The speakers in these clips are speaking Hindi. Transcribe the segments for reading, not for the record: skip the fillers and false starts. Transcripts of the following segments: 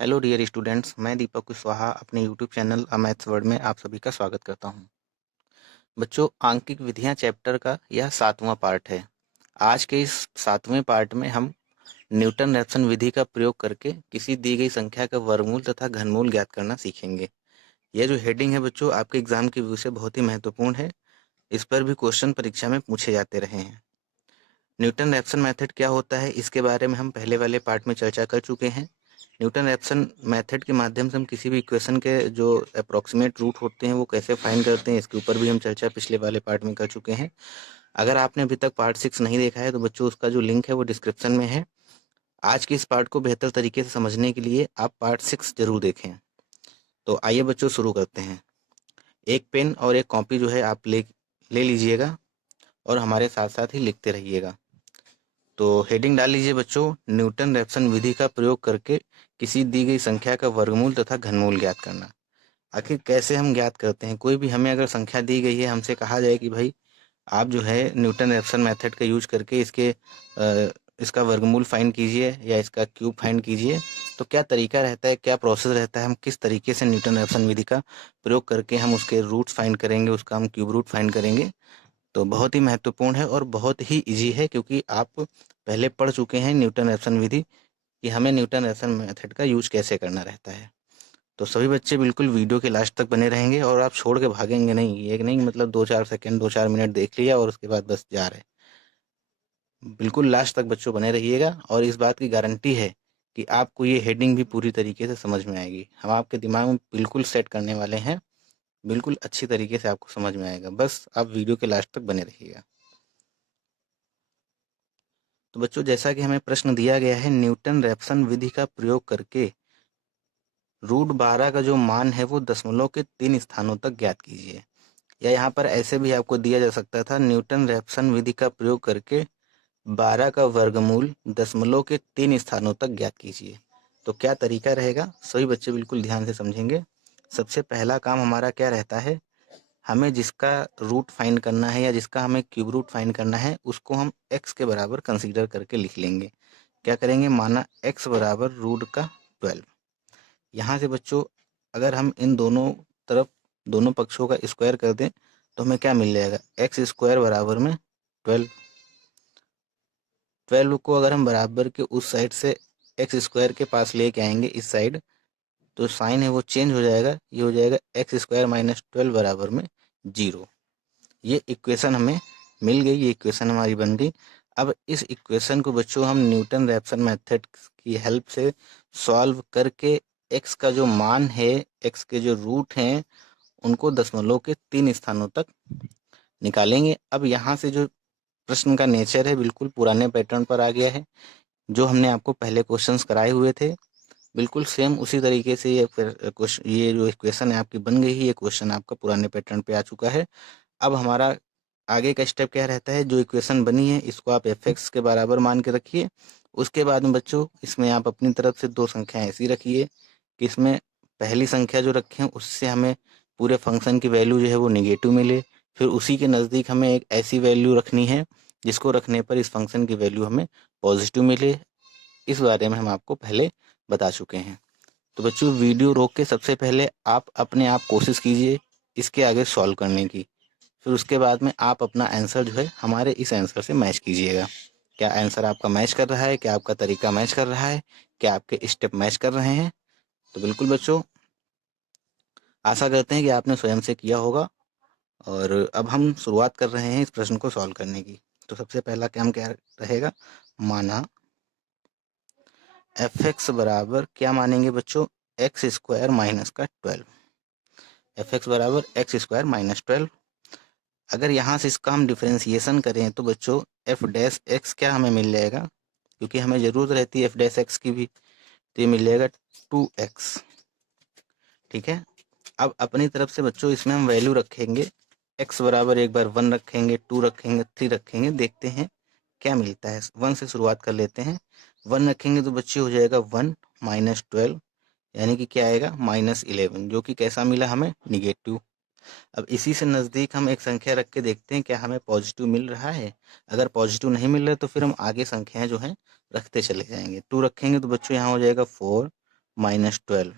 हेलो डियर स्टूडेंट्स, मैं दीपक कुशवाहा अपने यूट्यूब चैनल अ मैथ्स वर्ल्ड में आप सभी का स्वागत करता हूं। बच्चों, आंकिक विधियां चैप्टर का यह 7वां पार्ट है। आज के इस 7वें पार्ट में हम न्यूटन रैप्सन विधि का प्रयोग करके किसी दी गई संख्या का वर्गमूल तथा घनमूल ज्ञात करना सीखेंगे। यह जो हेडिंग है बच्चों, आपके एग्जाम की व्यू से बहुत ही महत्वपूर्ण है। इस पर भी क्वेश्चन परीक्षा में पूछे जाते रहे हैं। न्यूटन रैप्सन मेथड क्या होता है, इसके बारे में हम पहले वाले पार्ट में चर्चा कर चुके हैं। न्यूटन रैप्सन मेथड के माध्यम से हम किसी भी इक्वेशन के जो अप्रॉक्सीमेट रूट होते हैं वो कैसे फाइंड करते हैं, इसके ऊपर भी हम चर्चा पिछले वाले पार्ट में कर चुके हैं। अगर आपने अभी तक पार्ट 6 नहीं देखा है तो बच्चों उसका जो लिंक है वो डिस्क्रिप्शन में है। आज के इस पार्ट को बेहतर तरीके से समझने के लिए आप पार्ट 6 जरूर देखें। तो आइए बच्चों शुरू करते हैं। एक पेन और एक कॉपी जो है आप ले लीजिएगा और हमारे साथ साथ ही लिखते रहिएगा। तो हेडिंग डाल लीजिए बच्चों, न्यूटन रैप्सन विधि का प्रयोग करके किसी दी गई संख्या का वर्गमूल तथा घनमूल ज्ञात करना। आखिर कैसे हम ज्ञात करते हैं? कोई भी हमें अगर संख्या दी गई है, हमसे कहा जाए कि भाई आप जो है न्यूटन रैप्सन मेथड का यूज करके इसका वर्गमूल फाइंड कीजिए या इसका क्यूब फाइंड कीजिए, तो क्या तरीका रहता है, क्या प्रोसेस रहता है, हम किस तरीके से न्यूटन रैप्सन विधि का प्रयोग करके हम उसके रूट्स फाइंड करेंगे, उसका हम क्यूब रूट फाइंड करेंगे। तो बहुत ही महत्वपूर्ण है और बहुत ही इजी है, क्योंकि आप पहले पढ़ चुके हैं न्यूटन रैप्सन विधि कि हमें न्यूटन रैप्सन मेथड का यूज कैसे करना रहता है। तो सभी बच्चे बिल्कुल वीडियो के लास्ट तक बने रहेंगे और आप छोड़ के भागेंगे नहीं। ये नहीं मतलब 2-4 सेकंड 2-4 मिनट देख लिया और उसके बाद बस जा रहे। बिल्कुल लास्ट तक बच्चों बने रहिएगा और इस बात की गारंटी है कि आपको ये हेडिंग भी पूरी तरीके से समझ में आएगी। हम आपके दिमाग में बिल्कुल सेट करने वाले हैं, बिल्कुल अच्छी तरीके से आपको समझ में आएगा। बस आप वीडियो के लास्ट तक बने रहिएगा। तो बच्चों, जैसा कि हमें प्रश्न दिया गया है, न्यूटन रैप्सन विधि का प्रयोग करके √12 का जो मान है वो दशमलव के 3 स्थानों तक ज्ञात कीजिए। या यहाँ पर ऐसे भी आपको दिया जा सकता था, न्यूटन रैप्सन विधि का प्रयोग करके 12 का वर्गमूल दशमलव के 3 स्थानों तक ज्ञात कीजिए। तो क्या तरीका रहेगा, सभी बच्चे बिल्कुल ध्यान से समझेंगे। सबसे पहला काम हमारा क्या रहता है, हमें जिसका रूट फाइंड करना है या जिसका हमें क्यूब रूट फाइंड करना है उसको हम x के बराबर कंसीडर करके लिख लेंगे। क्या करेंगे, माना x बराबर √12। यहाँ से बच्चों अगर हम इन दोनों तरफ दोनों पक्षों का स्क्वायर कर दें तो हमें क्या मिल जाएगा, x² बराबर में 12। 12 को अगर हम बराबर के उस साइड से x² के पास लेके आएंगे इस साइड, तो साइन है वो चेंज हो जाएगा। ये हो जाएगा x² - 12 बराबर में 0। ये इक्वेशन हमें मिल गई, ये इक्वेशन हमारी बन गई। अब इस इक्वेशन को बच्चों हम न्यूटन रैप्सन मेथड की हेल्प से सॉल्व करके x का जो मान है, x के जो रूट हैं, उनको दशमलव के 3 स्थानों तक निकालेंगे। अब यहाँ से जो प्रश्न का नेचर है बिल्कुल पुराने पैटर्न पर आ गया है। जो हमने आपको पहले क्वेश्चंस कराए हुए थे बिल्कुल सेम उसी तरीके से ये जो इक्वेशन है आपकी बन गई है। ये क्वेश्चन आपका पुराने पैटर्न पे आ चुका है। अब हमारा आगे का स्टेप क्या रहता है, जो इक्वेशन बनी है इसको आप f(x) के बराबर मान के रखिए। उसके बाद में बच्चों इसमें आप अपनी तरफ से दो संख्याएं ऐसी रखिए कि इसमें पहली संख्या जो रखें उससे हमें पूरे फंक्शन की वैल्यू जो है वो निगेटिव मिले। फिर उसी के नज़दीक हमें एक ऐसी वैल्यू रखनी है जिसको रखने पर इस फंक्शन की वैल्यू हमें पॉजिटिव मिले। इस बारे में हम आपको पहले बता चुके हैं। तो बच्चों वीडियो रोक के सबसे पहले आप अपने आप कोशिश कीजिए इसके आगे सॉल्व करने की। फिर उसके बाद में आप अपना आंसर जो है हमारे इस आंसर से मैच कीजिएगा। क्या आंसर आपका मैच कर रहा है, क्या आपका तरीका मैच कर रहा है, क्या आपके स्टेप मैच कर रहे हैं? तो बिल्कुल बच्चों, आशा करते हैं कि आपने स्वयं से किया होगा। और अब हम शुरुआत कर रहे हैं इस प्रश्न को सॉल्व करने की। तो सबसे पहला काम क्या रहेगा, माना f(x) बराबर क्या मानेंगे बच्चों, x² - का 12। f(x) बराबर x² - 12। अगर यहाँ से इसका हम डिफरेंशिएशन करें तो बच्चों f(x) क्या हमें मिल जाएगा, क्योंकि हमें ज़रूरत रहती है f(x) की भी, तो ये मिल जाएगा 2x। ठीक है। अब अपनी तरफ से बच्चों इसमें हम वैल्यू रखेंगे, x बराबर एक बार 1 रखेंगे, 2 रखेंगे, 3 रखेंगे, देखते हैं क्या मिलता है। 1 से शुरुआत कर लेते हैं। 1 रखेंगे तो बच्चे हो जाएगा 1 - 12, यानी कि क्या आएगा -11, जो कि कैसा मिला हमें, निगेटिव। अब इसी से नज़दीक हम एक संख्या रख के देखते हैं क्या हमें पॉजिटिव मिल रहा है। अगर पॉजिटिव नहीं मिल रहा है तो फिर हम आगे संख्याएं जो हैं रखते चले जाएंगे। 2 रखेंगे तो बच्चों यहाँ हो जाएगा 4, -12।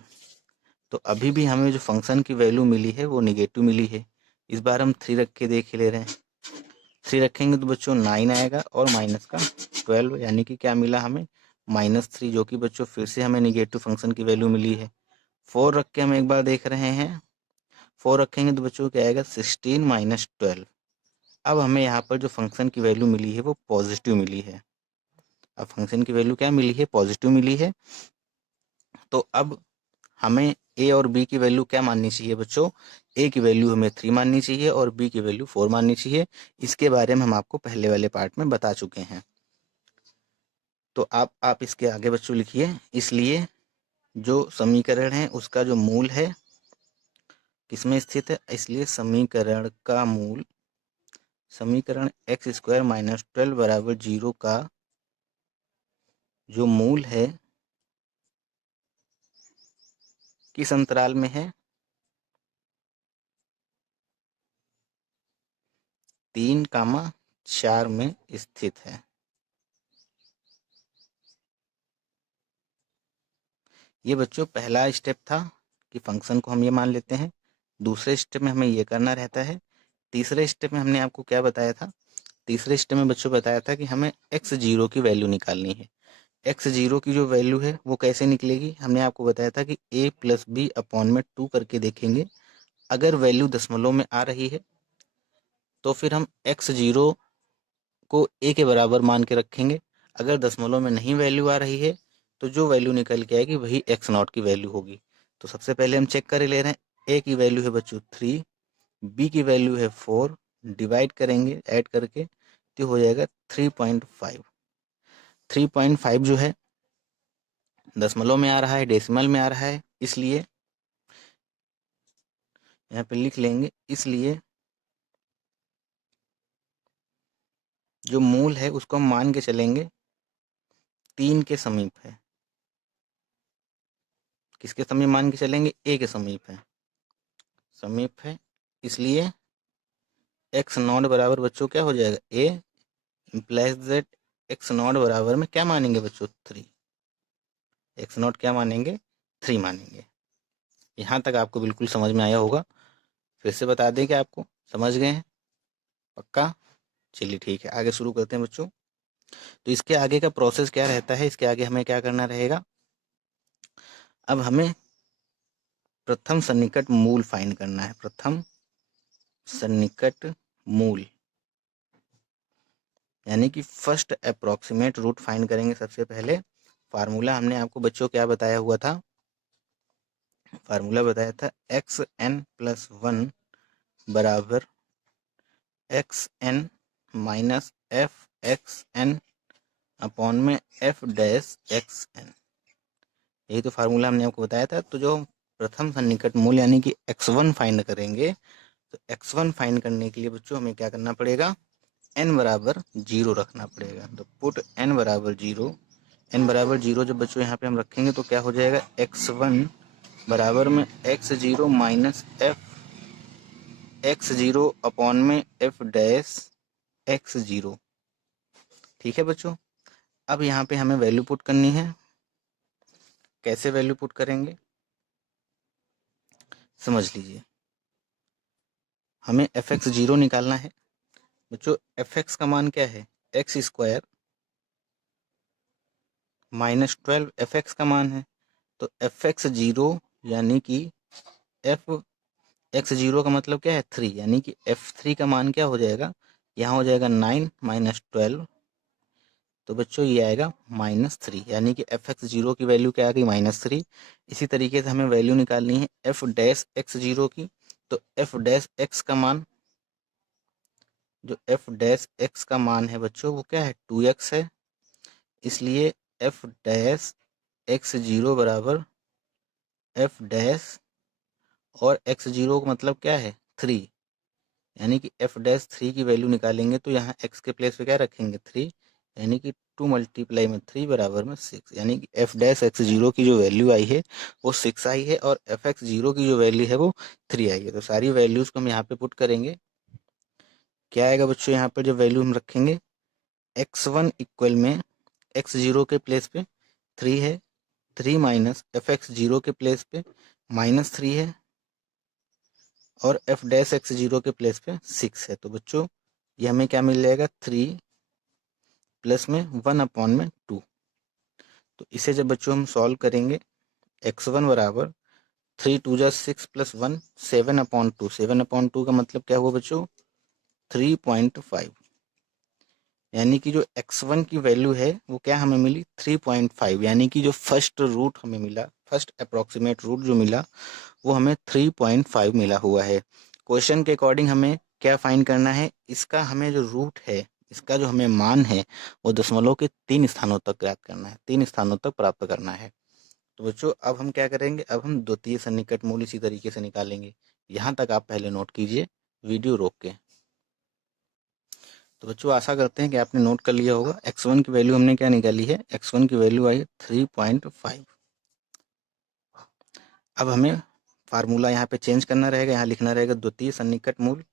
तो अभी भी हमें जो फंक्शन की वैल्यू मिली है वो निगेटिव मिली है। इस बार हम 3 रख के देख ही ले रहे हैं। 3 रखेंगे तो बच्चों 9 आएगा और माइनस का 12, यानी कि क्या मिला हमें -3, जो कि बच्चों फिर से हमें निगेटिव फंक्शन की वैल्यू मिली है। 4 रख के हम एक बार देख रहे हैं। 4 रखेंगे तो बच्चों क्या आएगा 16 - 12। अब हमें यहाँ पर जो फंक्शन की वैल्यू मिली है वो पॉजिटिव मिली है। अब फंक्शन की वैल्यू क्या मिली है, पॉजिटिव मिली है। तो अब हमें ए और बी की वैल्यू क्या माननी चाहिए बच्चों, ए की वैल्यू हमें 3 माननी चाहिए और बी की वैल्यू 4 माननी चाहिए। इसके बारे में हम आपको पहले वाले पार्ट में बता चुके हैं। तो आप इसके आगे बच्चों लिखिए, इसलिए जो समीकरण है उसका जो मूल है किसमें स्थित है, इसलिए समीकरण का मूल, समीकरण x² - 12 बराबर 0 का जो मूल है किस अंतराल में है, 3, 4 में स्थित है। ये बच्चों पहला स्टेप था कि फंक्शन को हम ये मान लेते हैं। दूसरे स्टेप में हमें ये करना रहता है। तीसरे स्टेप में हमने आपको क्या बताया था, तीसरे स्टेप में बच्चों बताया था कि हमें x0 की वैल्यू निकालनी है। x0 की जो वैल्यू है वो कैसे निकलेगी, हमने आपको बताया था कि a + b/2 करके देखेंगे। अगर वैल्यू दशमलव में आ रही है तो फिर हम x0 को a के बराबर मान के रखेंगे। अगर दशमलव में नहीं वैल्यू आ रही है तो जो वैल्यू निकल के आएगी वही x0 की वैल्यू होगी। तो सबसे पहले हम चेक कर ले रहे हैं, a की वैल्यू है बच्चों 3, b की वैल्यू है 4, डिवाइड करेंगे ऐड करके तो हो जाएगा 3.5। 3.5 जो है दशमलव में आ रहा है, डेसिमल में आ रहा है, इसलिए यहाँ पे लिख लेंगे, इसलिए जो मूल है उसको हम मान के चलेंगे 3 के समीप है। किसके समीप मान के चलेंगे, a के समीप है, समीप है। इसलिए x0 बराबर बच्चों क्या हो जाएगा, a इम्प्लाइज दैट x0 बराबर में क्या मानेंगे बच्चों 3। x0 क्या मानेंगे 3 मानेंगे। यहाँ तक आपको बिल्कुल समझ में आया होगा। फिर से बता दें कि आपको समझ गए हैं पक्का। चलिए ठीक है, आगे शुरू करते हैं बच्चों। तो इसके आगे का प्रोसेस क्या रहता है, इसके आगे हमें क्या करना रहेगा, अब हमें प्रथम सन्निकट मूल फाइंड करना है। प्रथम सन्निकट मूल यानी कि फर्स्ट अप्रोक्सीमेट रूट फाइंड करेंगे। सबसे पहले फार्मूला हमने आपको बच्चों क्या बताया हुआ था, फार्मूला बताया था xn+1 बराबर xn माइनस fxn अपॉन में f-xn। यही तो फार्मूला हमने आपको बताया था। तो जो प्रथम सन्निकट मूल यानी कि x1 फाइंड करेंगे, तो x1 फाइंड करने के लिए बच्चों हमें क्या करना पड़ेगा, n बराबर 0 रखना पड़ेगा। तो पुट n बराबर 0, n बराबर 0 जब बच्चों यहाँ पे हम रखेंगे तो क्या हो जाएगा, x1 बराबर में x0 माइनस x0 अपॉन में f-x0। ठीक है बच्चों, अब यहाँ पे हमें वैल्यू पुट करनी है। कैसे वैल्यू पुट करेंगे समझ लीजिए। हमें f(x0) निकालना है बच्चों। f(x) का मान क्या है, x² माइनस 12 f(x) का मान है। तो f(x0) यानी कि f(x0) का मतलब क्या है 3, यानी कि f3 का मान क्या हो जाएगा, यहाँ हो जाएगा 9 - 12। तो बच्चों ये आएगा -3, यानी कि f(x0) की वैल्यू क्या आ गई -3। इसी तरीके से हमें वैल्यू निकालनी है f'(x0) की। तो f'(x) का मान, जो f'(x) का मान है बच्चों वो क्या है 2x है। इसलिए f'(x0) बराबर f' और x0 का मतलब क्या है 3, यानी कि f'3 की वैल्यू निकालेंगे तो यहाँ x के प्लेस पे क्या रखेंगे 3, यानी कि 2 × 3 बराबर में 6, यानी कि f'(x0) की जो वैल्यू आई है वो 6 आई है और f(x0) की जो वैल्यू है वो 3 आई है। तो सारी वैल्यूज़ को हम यहाँ पे पुट करेंगे। क्या आएगा बच्चों, यहाँ पर जो वैल्यू हम रखेंगे x1 इक्वल में x0 के प्लेस पे 3 है, 3 माइनस एफ एक्स जीरो के प्लेस पे -3 है और एफ डैश एक्स जीरो के प्लेस पे 6 है। तो बच्चों ये हमें क्या मिल जाएगा, 3 प्लस में 1/2। तो इसे जब बच्चों हम सॉल्व करेंगे, x1 बराबर 3 2 जा 6 प्लस 1 7/2। 7/2 का मतलब क्या हुआ बच्चों, 3.5। यानी कि जो x1 की वैल्यू है वो क्या हमें मिली, 3.5। यानी कि जो फर्स्ट रूट हमें मिला, फर्स्ट अप्रोक्सीमेट रूट जो मिला वो हमें 3.5 मिला हुआ है। क्वेश्चन के अकॉर्डिंग हमें क्या फाइंड करना है, इसका हमें जो रूट है, इसका जो हमें मान है वो दशमलव के 3 स्थानों तक ज्ञात करना है, 3 स्थानों तक प्राप्त करना है। तो बच्चों अब हम क्या करेंगे, अब हम द्वितीय सन्निकट मूल इसी तरीके से निकालेंगे। यहाँ तक आप पहले नोट कीजिए वीडियो रोक के। तो बच्चों आशा करते हैं कि आपने नोट कर लिया होगा। x1 की वैल्यू हमने क्या निकाली है, x1 की वैल्यू आई 3.5। अब हमें फार्मूला यहाँ पे चेंज करना रहेगा, यहाँ लिखना रहेगा द्वितीय सन्निकट मूल।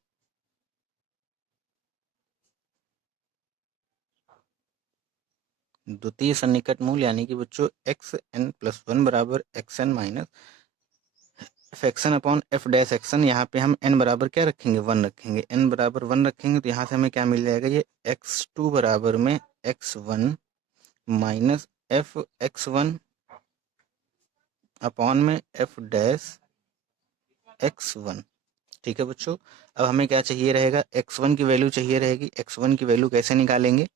द्वितीय सन्निकट मूल यानी कि बच्चों xn+1 बराबर xn minus fxn upon f dash xn। यहाँ पे हम n बराबर क्या रखेंगे, 1 रखेंगे। n बराबर 1 रखेंगे तो यहाँ से हमें क्या मिल जाएगा, ये x2 बराबर में x1 minus f x1 upon में f डैश x1। ठीक है बच्चों, अब हमें क्या चाहिए रहेगा, x1 की वैल्यू चाहिए रहेगी। x1 की वैल्यू कैसे निकालेंगे,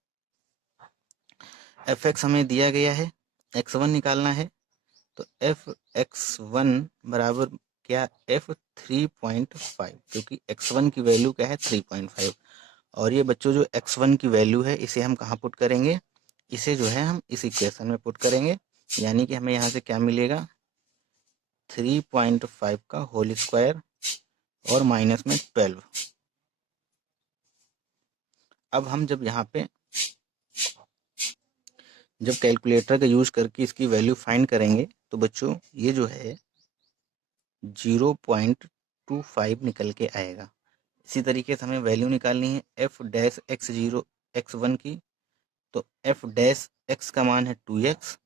fx हमें दिया गया है, x1 निकालना है। तो f(x1) बराबर क्या, f3.5, क्योंकि x1 की वैल्यू क्या है 3.5। और ये बच्चों जो x1 की वैल्यू है इसे हम कहाँ पुट करेंगे, इसे जो है हम इस इक्वेशन में पुट करेंगे। यानी कि हमें यहाँ से क्या मिलेगा, 3.5 का होल स्क्वायर और माइनस में 12। अब हम जब यहाँ पे जब कैलकुलेटर का यूज करके इसकी वैल्यू फाइंड करेंगे तो बच्चों ये जो है 0.25 निकल के आएगा। इसी तरीके से हमें वैल्यू निकालनी है एफ डैश x0 x1 की। तो एफ डैश x का मान है 2x,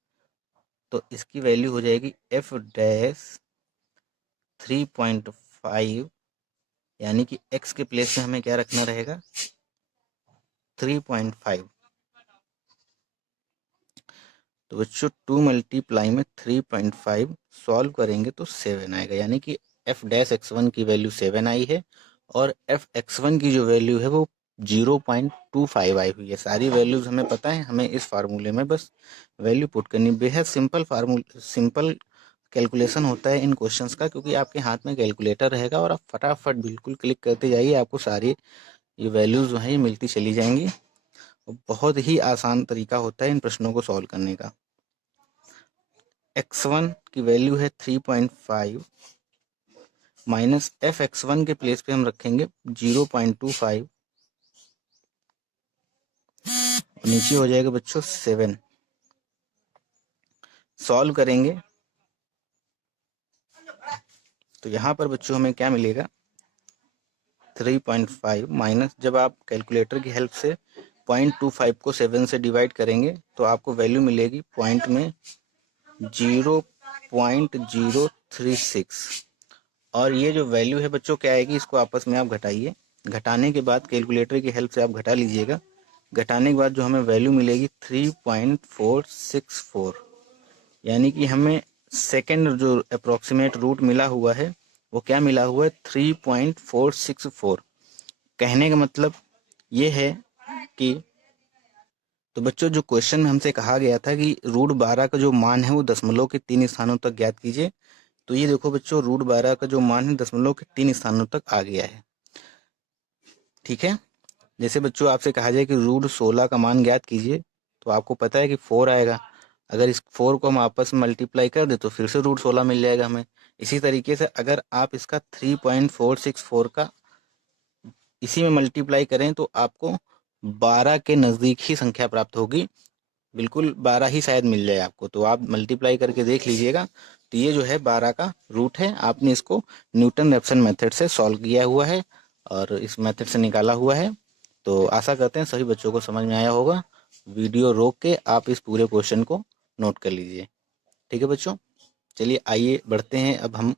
तो इसकी वैल्यू हो जाएगी एफ डैश 3.5। यानी कि x के प्लेस में हमें क्या रखना रहेगा, 3.5। तो बच्चों 2 मल्टीप्लाई में 3.5 सॉल्व करेंगे तो 7 आएगा। यानी कि एफ डैश x1 की वैल्यू 7 आई है और एफ x1 की जो वैल्यू है वो 0.25 आई हुई है। सारी वैल्यूज हमें पता है, हमें इस फार्मूले में बस वैल्यू पुट करनी। बेहद सिंपल कैलकुलेशन होता है इन क्वेश्चंस का, क्योंकि आपके हाथ में कैलकुलेटर रहेगा और आप फटाफट बिल्कुल क्लिक करते जाइए, आपको सारी ये वैल्यूज जो हैं ये मिलती चली जाएंगी। बहुत ही आसान तरीका होता है इन प्रश्नों को सॉल्व करने का। x1 की वैल्यू है 3.5 माइनस एफ x1 के प्लेस पे हम रखेंगे 0.25 और नीचे हो जाएगा बच्चों 7। सॉल्व करेंगे तो यहाँ पर बच्चों हमें क्या मिलेगा, 3.5 माइनस, जब आप कैलकुलेटर की हेल्प से 0.25 को 7 से डिवाइड करेंगे तो आपको वैल्यू मिलेगी पॉइंट में 0.036। और ये जो वैल्यू है बच्चों क्या आएगी, इसको आपस में आप घटाइए। घटाने के बाद कैलकुलेटर की हेल्प से आप घटा लीजिएगा। घटाने के बाद जो हमें वैल्यू मिलेगी 3.464। यानी कि हमें सेकेंड जो अप्रोक्सीमेट रूट मिला हुआ है वो क्या मिला हुआ है, 3.464। कहने का मतलब ये है कि, तो बच्चों जो क्वेश्चन में हमसे कहा गया था कि √12 का जो मान है वो दशमलव के 3 स्थानों तक ज्ञात कीजिए। तो ये देखो बच्चों, √12 का जो मान है दशमलव के 3 स्थानों तक आ गया है। ठीक है, जैसे बच्चों आपसे कहा जाए कि √16 का मान ज्ञात कीजिए, तो आपको पता है कि 4 आएगा। अगर इस 4 को हम आपस में मल्टीप्लाई कर दे तो फिर से √16 मिल जाएगा हमें। इसी तरीके से अगर आप इसका 3.464 का इसी में मल्टीप्लाई करें तो आपको 12 के नज़दीक ही संख्या प्राप्त होगी। बिल्कुल 12 ही शायद मिल जाए आपको, तो आप मल्टीप्लाई करके देख लीजिएगा। तो ये जो है 12 का रूट है। आपने इसको न्यूटन रेफसन मेथड से सॉल्व किया हुआ है और इस मेथड से निकाला हुआ है। तो आशा करते हैं सभी बच्चों को समझ में आया होगा। वीडियो रोक के आप इस पूरे क्वेश्चन को नोट कर लीजिए। ठीक है बच्चों, चलिए आइए बढ़ते हैं अब हम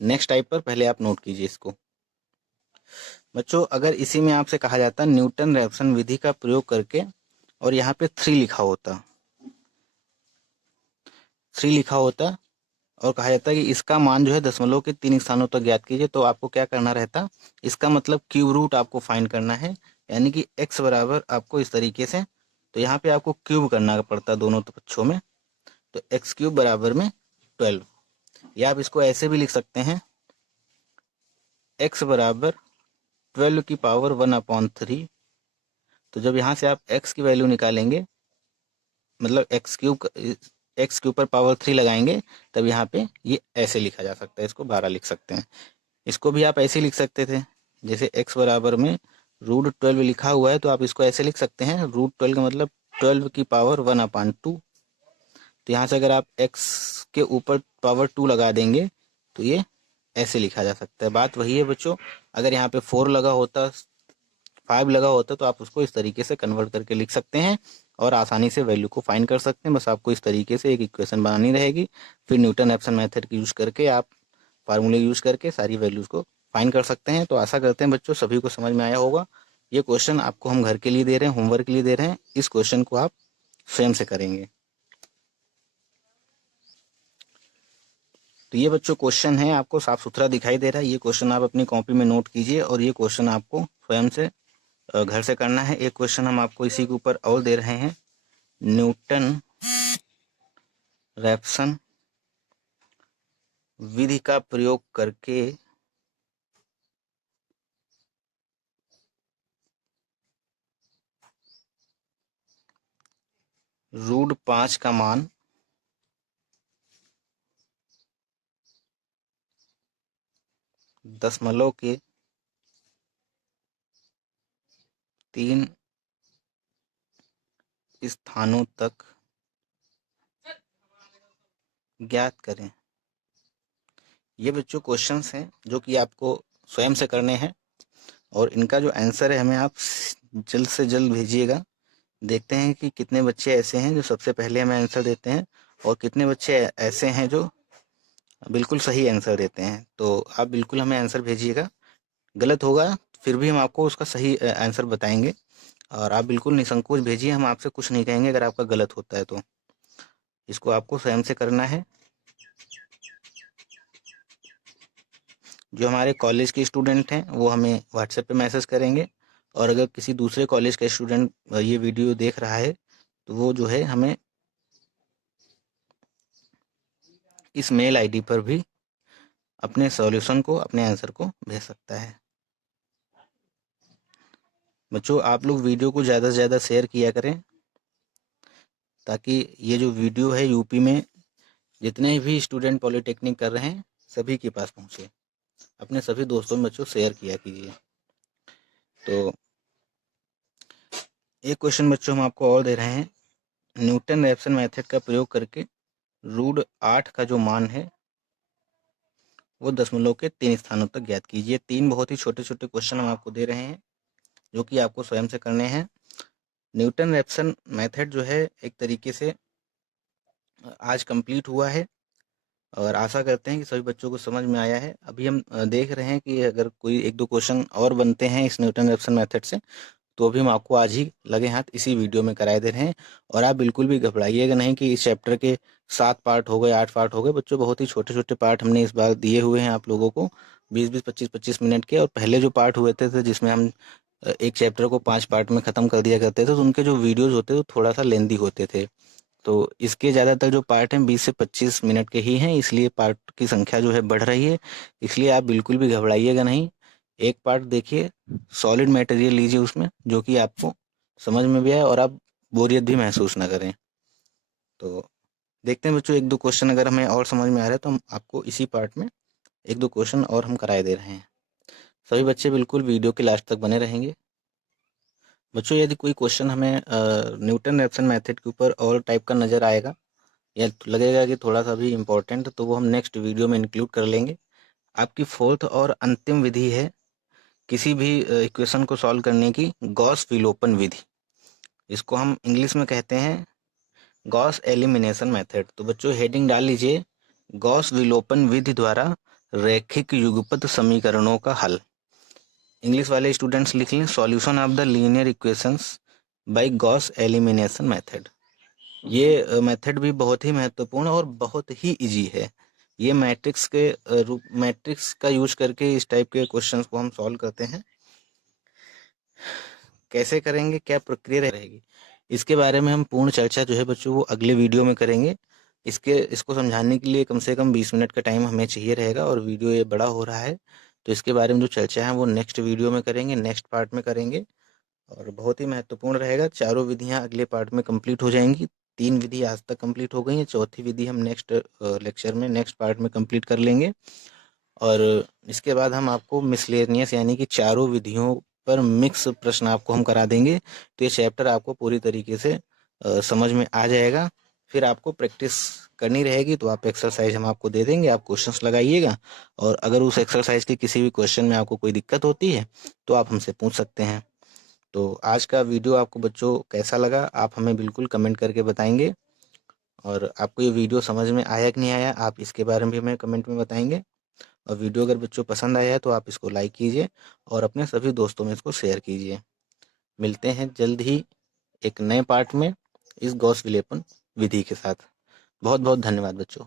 नेक्स्ट टाइप पर। पहले आप नोट कीजिए इसको। बच्चों अगर इसी में आपसे कहा जाता न्यूटन रैप्सन विधि का प्रयोग करके, और यहाँ पे 3 लिखा होता, 3 लिखा होता और कहा जाता है कि इसका मान जो है दशमलव के 3 स्थानों तक ज्ञात कीजिए, तो आपको क्या करना रहता, इसका मतलब क्यूब रूट आपको फाइंड करना है, यानी कि x बराबर आपको इस तरीके से, तो यहाँ पे आपको क्यूब करना पड़ता दोनों पक्षों में, तो एक्स क्यूब बराबर में 12, या आप इसको ऐसे भी लिख सकते हैं x बराबर 12 की पावर 1/3। तो जब यहाँ से आप x की वैल्यू निकालेंगे, मतलब एक्स क्यूब पर पावर 3 लगाएंगे, तब यहाँ पे ये ऐसे लिखा जा सकता है, इसको 12 लिख सकते हैं। इसको भी आप ऐसे लिख सकते थे, जैसे x बराबर में √12 लिखा हुआ है, तो आप इसको ऐसे लिख सकते हैं, √12 का मतलब 12 की पावर 1/2। तो यहाँ से अगर आप x के ऊपर पावर 2 लगा देंगे, तो ये ऐसे लिखा जा सकता है। बात वही है बच्चों, अगर यहाँ पे 4 लगा होता, 5 लगा होता, तो आप उसको इस तरीके से कन्वर्ट करके लिख सकते हैं और आसानी से वैल्यू को फाइंड कर सकते हैं। बस आपको इस तरीके से एक इक्वेशन बनानी रहेगी, फिर न्यूटन रैप्सन मेथड की यूज करके आप फार्मूले यूज करके सारी वैल्यूज को फाइंड कर सकते हैं। तो आशा करते हैं बच्चों सभी को समझ में आया होगा। ये क्वेश्चन आपको हम घर के लिए दे रहे हैं, होमवर्क के लिए दे रहे हैं, इस क्वेश्चन को आप स्वयं से करेंगे। तो ये बच्चों क्वेश्चन है, आपको साफ सुथरा दिखाई दे रहा है, ये क्वेश्चन आप अपनी कॉपी में नोट कीजिए और ये क्वेश्चन आपको स्वयं से घर से करना है। एक क्वेश्चन हम आपको इसी के ऊपर और दे रहे हैं, न्यूटन रैप्सन विधि का प्रयोग करके √5 का मान दशमलव के 3 स्थानों तक ज्ञात करें। ये बच्चों क्वेश्चंस हैं जो कि आपको स्वयं से करने हैं, और इनका जो आंसर है हमें आप जल्द से जल्द भेजिएगा। देखते हैं कि कितने बच्चे ऐसे हैं जो सबसे पहले हमें आंसर देते हैं, और कितने बच्चे ऐसे हैं जो बिल्कुल सही आंसर देते हैं। तो आप बिल्कुल हमें आंसर भेजिएगा, गलत होगा फिर भी हम आपको उसका सही आंसर बताएंगे, और आप बिल्कुल निसंकोच भेजिए, हम आपसे कुछ नहीं कहेंगे अगर आपका गलत होता है तो। इसको आपको स्वयं से करना है। जो हमारे कॉलेज के स्टूडेंट हैं वो हमें व्हाट्सएप पे मैसेज करेंगे, और अगर किसी दूसरे कॉलेज का स्टूडेंट ये वीडियो देख रहा है तो वो जो है हमें इस मेल आईडी पर भी अपने सॉल्यूशन को, अपने आंसर को भेज सकता है। बच्चों आप लोग वीडियो को ज़्यादा से ज़्यादा शेयर किया करें, ताकि ये जो वीडियो है यूपी में जितने भी स्टूडेंट पॉलिटेक्निक कर रहे हैं सभी के पास पहुँचे। अपने सभी दोस्तों में बच्चों शेयर किया कीजिए। तो एक क्वेश्चन बच्चों हम आपको और दे रहे हैं, न्यूटन रैप्सन मेथड का प्रयोग करके √8 का जो मान है वो दशमलव के 3 स्थानों तक ज्ञात कीजिए। 3 बहुत ही छोटे छोटे क्वेश्चन हम आपको दे रहे हैं जो कि आपको स्वयं से करने हैं। न्यूटन रैप्सन मेथड जो है एक तरीके से आज कंप्लीट हुआ है, और आशा करते हैं कि सभी बच्चों को समझ में आया है। अभी हम देख रहे हैं कि अगर कोई 1-2 क्वेश्चन और बनते हैं इस न्यूटन रैप्सन मेथड से, तो अभी हम आपको आज ही लगे हाथ इसी वीडियो में कराए दे रहे हैं। और आप बिल्कुल भी घबराइएगा नहीं कि इस चैप्टर के 7 पार्ट हो गए, 8 पार्ट हो गए। बच्चों बहुत ही छोटे छोटे पार्ट हमने इस बार दिए हुए हैं आप लोगों को, 20-20, 25-25 मिनट के। और पहले जो पार्ट हुए थे जिसमें हम एक चैप्टर को 5 पार्ट में ख़त्म कर दिया करते थे, तो उनके जो वीडियोज़ होते थे वो थोड़ा सा लेंदी होते थे। तो इसके ज़्यादातर जो पार्ट हैं 20 से 25 मिनट के ही हैं, इसलिए पार्ट की संख्या जो है बढ़ रही है। इसलिए आप बिल्कुल भी घबराइएगा नहीं, एक पार्ट देखिए, सॉलिड मटेरियल लीजिए उसमें, जो कि आपको समझ में भी आए और आप बोरियत भी महसूस ना करें। तो देखते हैं बच्चों, 1-2 क्वेश्चन अगर हमें और समझ में आ रहा है तो हम आपको इसी पार्ट में 1-2 क्वेश्चन और हम कराए दे रहे हैं। सभी बच्चे बिल्कुल वीडियो के लास्ट तक बने रहेंगे। बच्चों यदि कोई क्वेश्चन हमें न्यूटन रैप्सन मेथड के ऊपर और टाइप का नज़र आएगा या लगेगा कि थोड़ा सा भी इम्पोर्टेंट, तो वो हम नेक्स्ट वीडियो में इंक्लूड कर लेंगे। आपकी 4th और अंतिम विधि है किसी भी इक्वेशन को सॉल्व करने की, गॉस विलोपन विधि। इसको हम इंग्लिश में कहते हैं गॉस एलिमिनेशन मेथड। तो बच्चों हेडिंग डाल लीजिए, गॉस विलोपन विधि द्वारा रैखिक युगपत समीकरणों का हल। इंग्लिश वाले स्टूडेंट्स लिख लें, solution of the linear equations bye Gauss elimination method. ये मेथड भी बहुत ही महत्वपूर्ण और बहुत ही इजी है। ये मैट्रिक्स के रूप मैट्रिक्स का यूज करके इस टाइप के क्वेश्चंस को हम सॉल्व करते हैं। कैसे करेंगे, क्या प्रक्रिया रहेगी, इसके बारे में हम पूर्ण चर्चा जो है बच्चों वो अगले वीडियो में करेंगे। इसको समझाने के लिए कम से कम 20 मिनट का टाइम हमें चाहिए रहेगा और वीडियो ये बड़ा हो रहा है, तो इसके बारे में जो चर्चा है वो नेक्स्ट वीडियो में करेंगे, नेक्स्ट पार्ट में करेंगे और बहुत ही महत्वपूर्ण रहेगा। चारों विधियां अगले पार्ट में कंप्लीट हो जाएंगी। 3 विधि आज तक कंप्लीट हो गई है, चौथी विधि हम नेक्स्ट लेक्चर में नेक्स्ट पार्ट में कंप्लीट कर लेंगे। और इसके बाद हम आपको मिसलेनियस यानी कि चारों विधियों पर मिक्स प्रश्न आपको हम करा देंगे। तो ये चैप्टर आपको पूरी तरीके से समझ में आ जाएगा। फिर आपको प्रैक्टिस करनी रहेगी, तो आप एक्सरसाइज हम आपको दे देंगे, आप क्वेश्चंस लगाइएगा और अगर उस एक्सरसाइज के किसी भी क्वेश्चन में आपको कोई दिक्कत होती है तो आप हमसे पूछ सकते हैं। तो आज का वीडियो आपको बच्चों कैसा लगा, आप हमें बिल्कुल कमेंट करके बताएंगे और आपको ये वीडियो समझ में आया कि नहीं आया, आप इसके बारे में भी हमें कमेंट में बताएंगे। और वीडियो अगर बच्चों पसंद आया है तो आप इसको लाइक कीजिए और अपने सभी दोस्तों में इसको शेयर कीजिए। मिलते हैं जल्द ही एक नए पार्ट में इस गॉस विलेपन विधि के साथ। बहुत बहुत धन्यवाद बच्चों।